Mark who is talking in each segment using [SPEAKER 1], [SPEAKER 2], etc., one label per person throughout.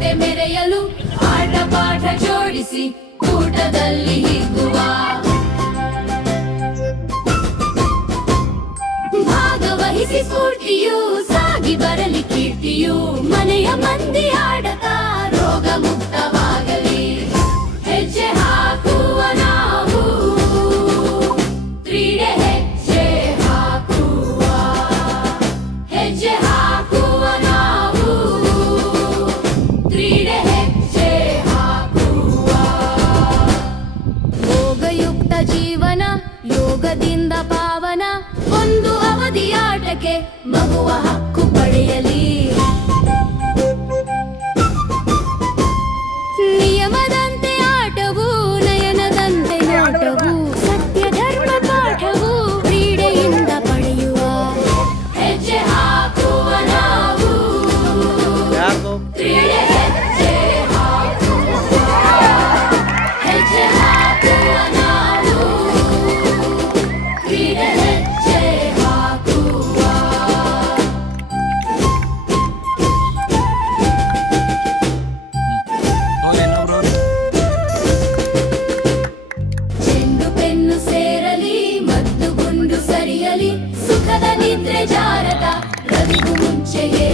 [SPEAKER 1] ಜೊತೆ ಮೆರೆಯಲು ಆಟ ಪಾಠ ಜೋಡಿಸಿ ಊಟದಲ್ಲಿ ಜೀವನ ಯೋಗದಿಂದ ಪಾವನ ಒಂದು ಅವಧಿಯಾಟಕ್ಕೆ ಮಗುವ ಹಕ್ಕು ಪಡೆಯಲಿ. నిద్ర జారత రవిగు ముంచెయే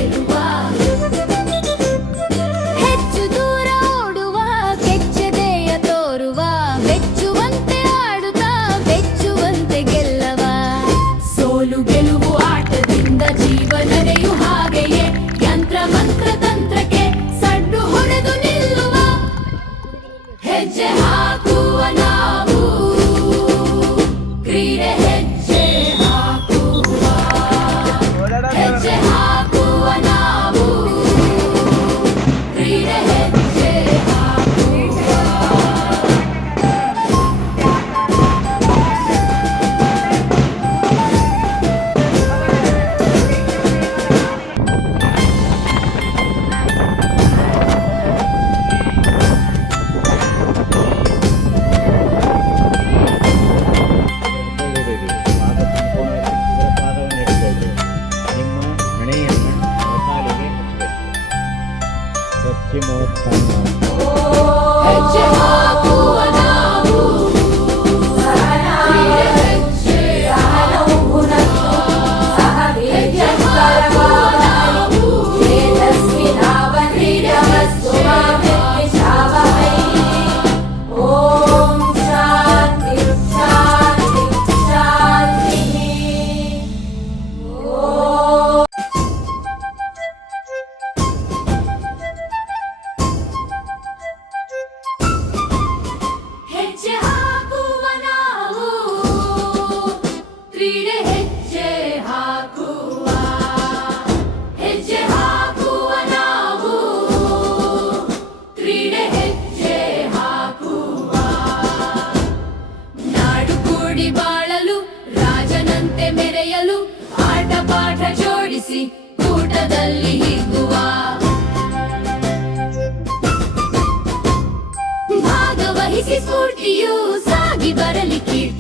[SPEAKER 2] 金毛犬
[SPEAKER 1] 哦 ಹೊಟ್ಟೆ ಮೆರೆಯಲು ಆಟ ಪಾಠ ಜೋಡಿಸಿ ಕೂಟದಲ್ಲಿ ಹಿಗ್ಗುವ. ಭಾಗವಹಿಸಿ ಸ್ಫೂರ್ತಿಯು ಸಾಗಿ ಬರಲಿ ಕೀರ್ತಿ.